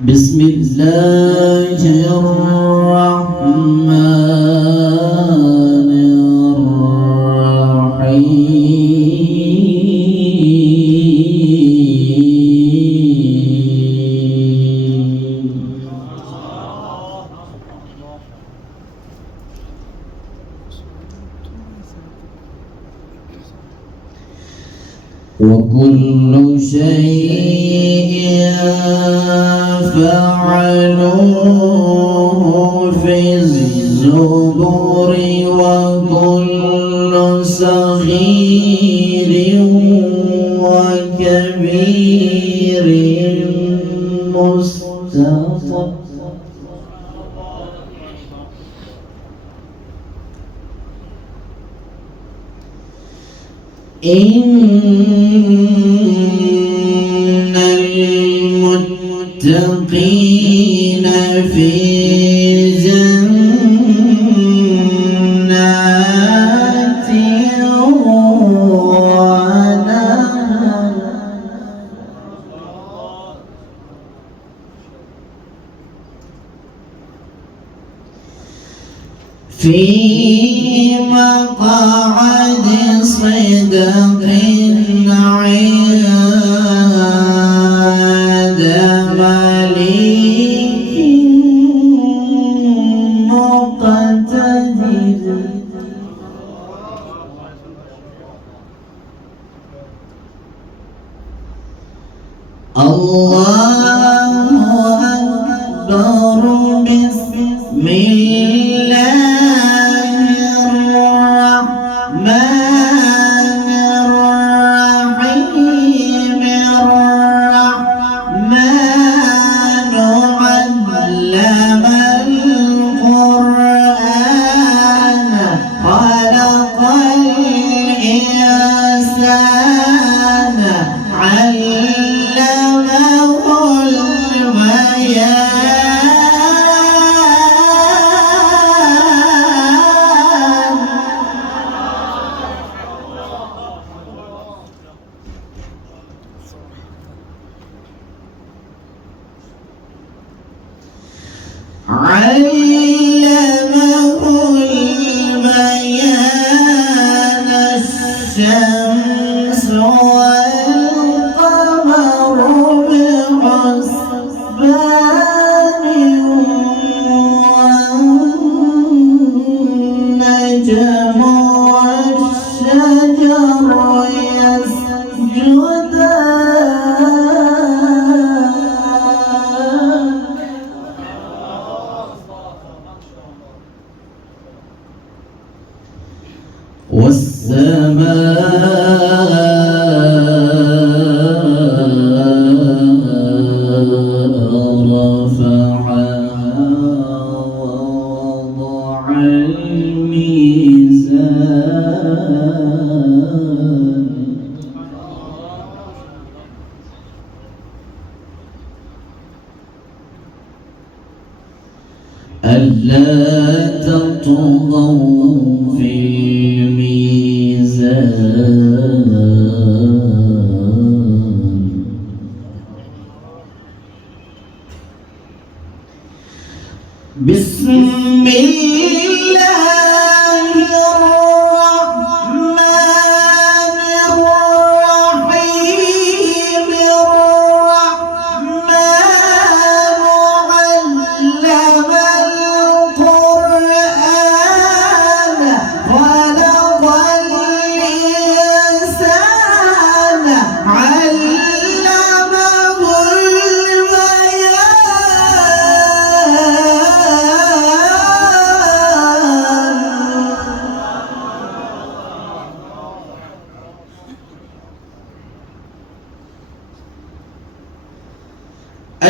بسم الله الرحمن الرحيم. وكل شيء فعلوه في الزبر وكل صغير وكبير مستطر. إن المتقين في جنات ونهر في مقعد صدق عند مليك مقتدر. الله أكبر. بسم الله الرحمن الرحيم. الرحمن علم القرآن خلق الإنسان علمه البيان. علمه البيان. الشمس والقمر بحسبان والنجم والشجر يسجدان. والسماء رفعها ووضع الميزان. ألا تطغوا في الميزان. بسم الله الرحمن الرحيم. الرحمن علم القرآن خلق الإنسان علمه البيان.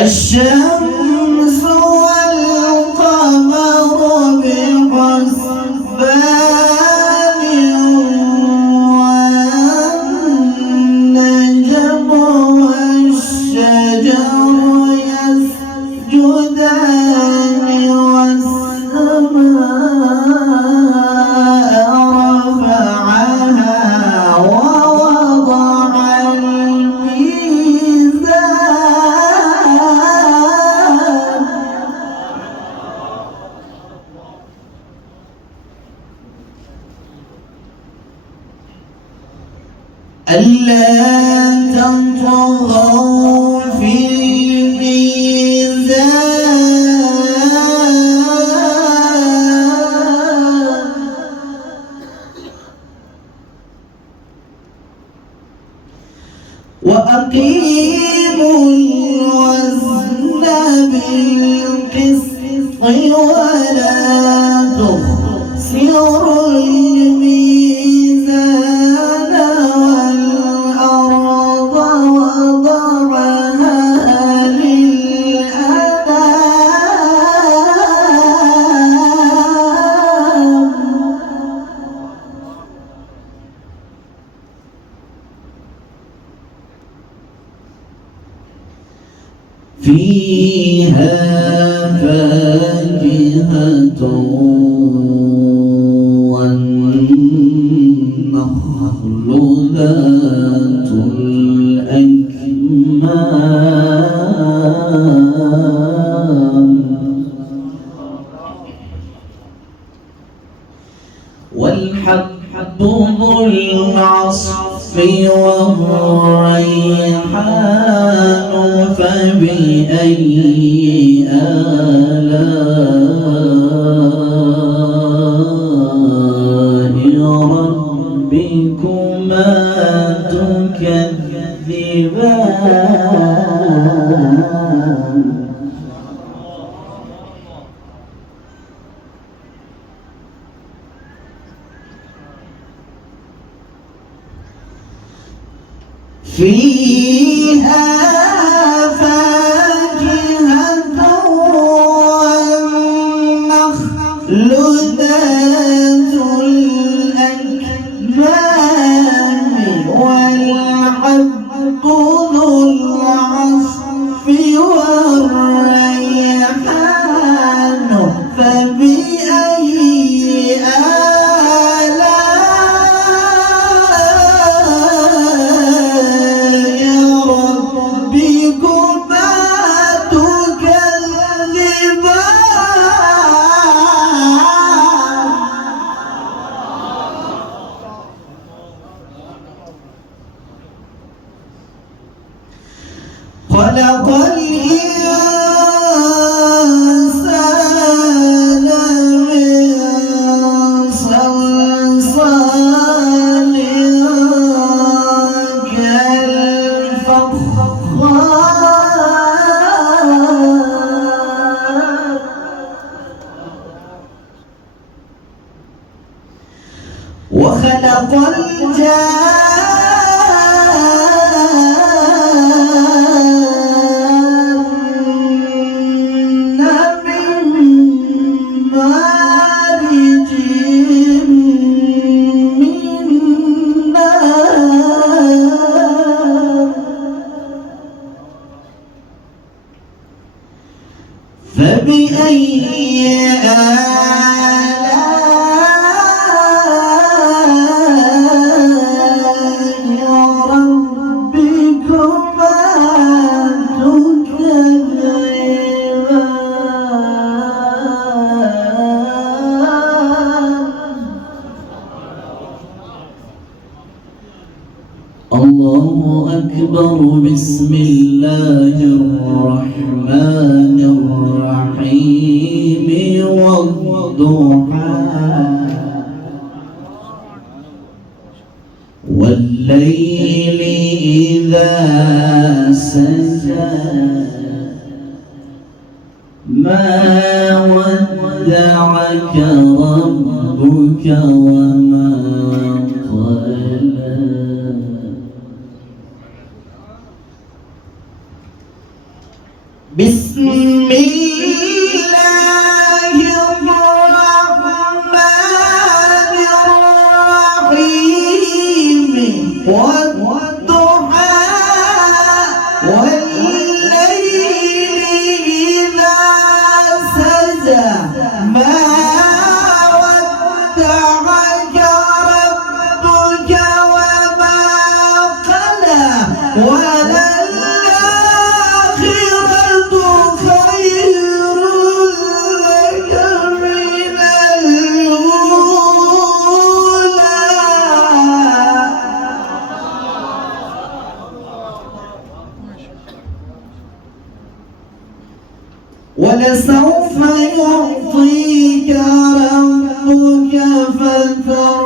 الشمس والقمر بحسبان والنجم والشجر يسجدان. والسماء رفعها ووضع الميزان. ألا تطغوا في الميزان وأقيموا الوزن بالقسط ولا تخسروا الميزان والأرض وضعها للأنام فيها فاكهة والنخل ذات الأكمام والحب ذو العصف والريحان فبأي آلاء ربكما تكذبان فيها فاكهة والنخل ذات الأكمام والحب ذو العصف والريحان فبأي خلق الإنسان من صلصال كالفخار وخلق فبأي آلاء ربكما تكذبان الله أكبر بسم الله الرحمن الرحيم والضحى والليل إذا سجى ما ودعك ربك وما قلى بسم الله الرحمن الرحيم والضحى والليل إذا سجى ما ودعك ربك وما قلى وللآخرة خير ولسوف يعطيك ربك فترضى.